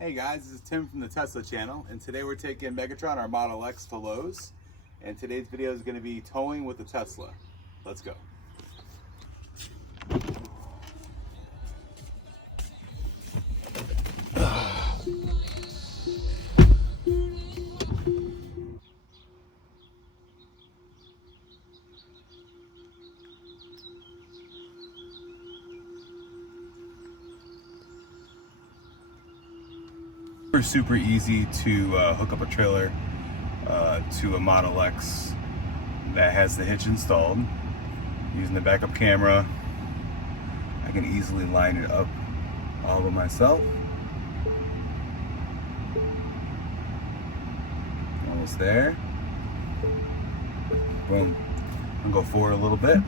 Hey guys, this is Tim from the Tesla channel, and today we're taking Megatron, our Model X, to Lowe's, and today's video is going to be towing with the Tesla. Let's go. Super easy to hook up a trailer to a Model X that has the hitch installed. Using the backup camera, I can easily line it up all by myself. Almost there. Boom. I'll go forward a little bit.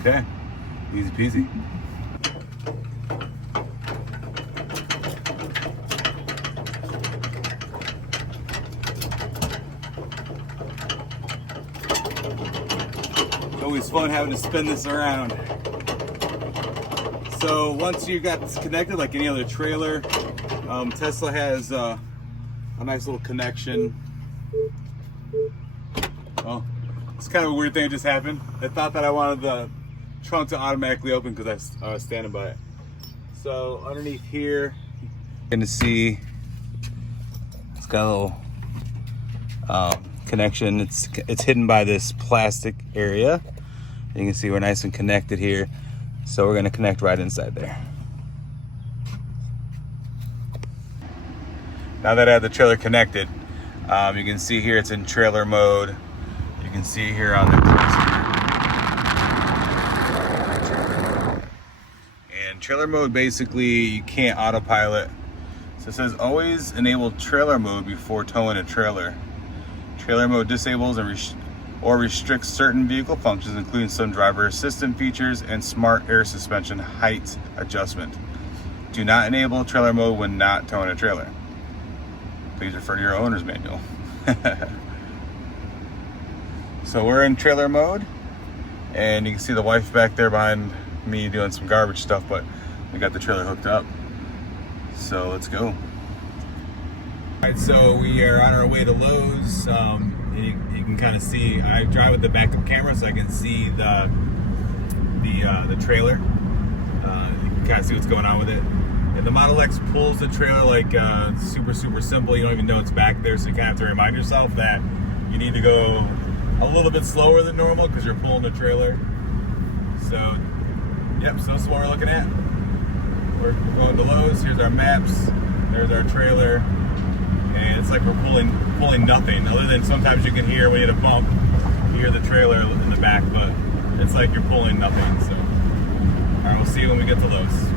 Okay, easy peasy. It's always fun having to spin this around. So once you got this connected, like any other trailer, Tesla has a nice little connection. Oh, it's kind of a weird thing that just happened. I thought that I wanted the trunk to automatically open because I was standing by it. So underneath here, you're gonna see it's got a little connection. It's hidden by this plastic area. You can see we're nice and connected here. So we're gonna connect right inside there. Now that I have the trailer connected, you can see here it's in trailer mode. You can see here on the trailer. And trailer mode, basically you can't autopilot. So it says always enable trailer mode before towing a trailer. Trailer mode disables or restricts certain vehicle functions, including some driver assistant features and smart air suspension height adjustment. Do not enable trailer mode when not towing a trailer. Please refer to your owner's manual. So we're in trailer mode, and you can see the wife back there behind me doing some garbage stuff, but we got the trailer hooked up. So let's go. All right, so we are on our way to Lowe's. You can kind of see, I drive with the backup camera so I can see the trailer. You can kind of see what's going on with it. And the Model X pulls the trailer like super simple. You don't even know it's back there, so you kind of have to remind yourself that you need to go a little bit slower than normal because you're pulling the trailer. So, yep, so that's what we're looking at. We're going to Lowe's. Here's our maps. There's our trailer. And it's like we're pulling nothing, other than sometimes you can hear when you hit a bump, you hear the trailer in the back, but it's like you're pulling nothing. So, all right, we'll see you when we get to Lowe's.